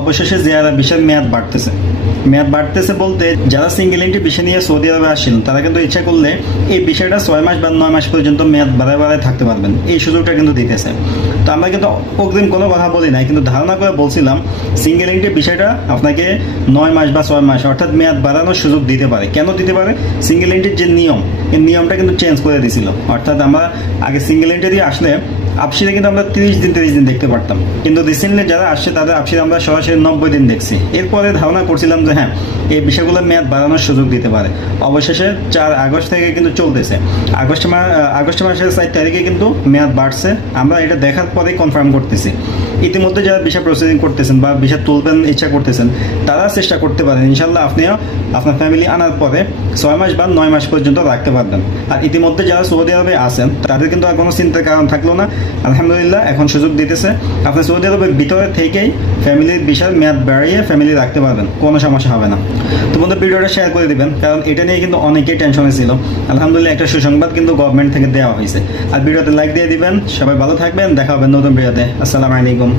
অবশেষে জিয়ারা ভিসার মেয়াদ বাড়তেছে বলতে যারা সিঙ্গেল এন্ট্রি ভিসা নিয়ে সৌদি আরবে আসছিলেন তারা কিন্তু ইচ্ছা করলে এই বিষয়টা 6 মাস বা 9 মাস পর্যন্ত মেয়াদ বাড়ায় থাকতে পারবেন, এই সুযোগটা কিন্তু দিতেছে। তো আমরা কিন্তু অগ্রিম কোনো কথা বলি নাই, কিন্তু ধারণা করে বলছিলাম সিঙ্গেল এন্ট্রি বিষয়টা আপনাকে 9 মাস বা 6 মাস অর্থাৎ মেয়াদ বাড়ানোর সুযোগ দিতে পারে। কেন দিতে পারে? সিঙ্গেল এন্ট্রির যে নিয়ম, এই নিয়মটা কিন্তু চেঞ্জ করে দিয়েছিল। অর্থাৎ আমরা আগে সিঙ্গেল এন্ট্রি দিয়ে আসলে আপসিরে কিন্তু আমরা 30 দিন দেখতে পারতাম, কিন্তু রিসেন্টলি যারা আসছে তাদের আপসিরে আমরা সরাসরি 90 দিন দেখছি। এরপরে ধারণা করছিলাম যে হ্যাঁ, এই বিষয়গুলো মেয়াদ বাড়ানোর সুযোগ দিতে পারে। অবশেষে 4 আগস্ট থেকে কিন্তু চলতেছে। আগস্ট মাসের 4 তারিখে কিন্তু মেয়াদ বাড়ছে। আমরা এটা দেখার পরেই কনফার্ম করতেছি। ইতিমধ্যে যারা ভিসা প্রসেসিং করতেছেন বা ভিসা তুলবেন ইচ্ছা করতেছেন তারা চেষ্টা করতে পারেন, ইনশাল্লাহ আপনিও আপনার ফ্যামিলি আনার পরে 6 মাস বা 9 মাস পর্যন্ত রাখতে পারবেন। আর ইতিমধ্যে যারা সৌদি আরবে আছেন তাদের কিন্তু আর কোনো চিন্তার কারণ থাকলো না। আলহামদুলিল্লাহ এখন সুযোগ দিতেছে, আপনি সৌদি আরবের ভিতরে থেকেই ফ্যামিলির ভিসার মেয়াদ বাড়িয়ে ফ্যামিলি রাখতে পারবেন, কোনো সমস্যা হবে না। তো বন্ধু ভিডিওটা শেয়ার করে দিবেন, কারণ এটা নিয়ে কিন্তু অনেকেই টেনশনে ছিল। আলহামদুলিল্লাহ একটা সুসংবাদ কিন্তু গভর্নমেন্ট থেকে দেওয়া হয়েছে। আর ভিডিওতে লাইক দিয়ে দিবেন। সবাই ভালো থাকবেন, দেখা হবে নতুন ভিডিওতে। আসসালামু আলাইকুম।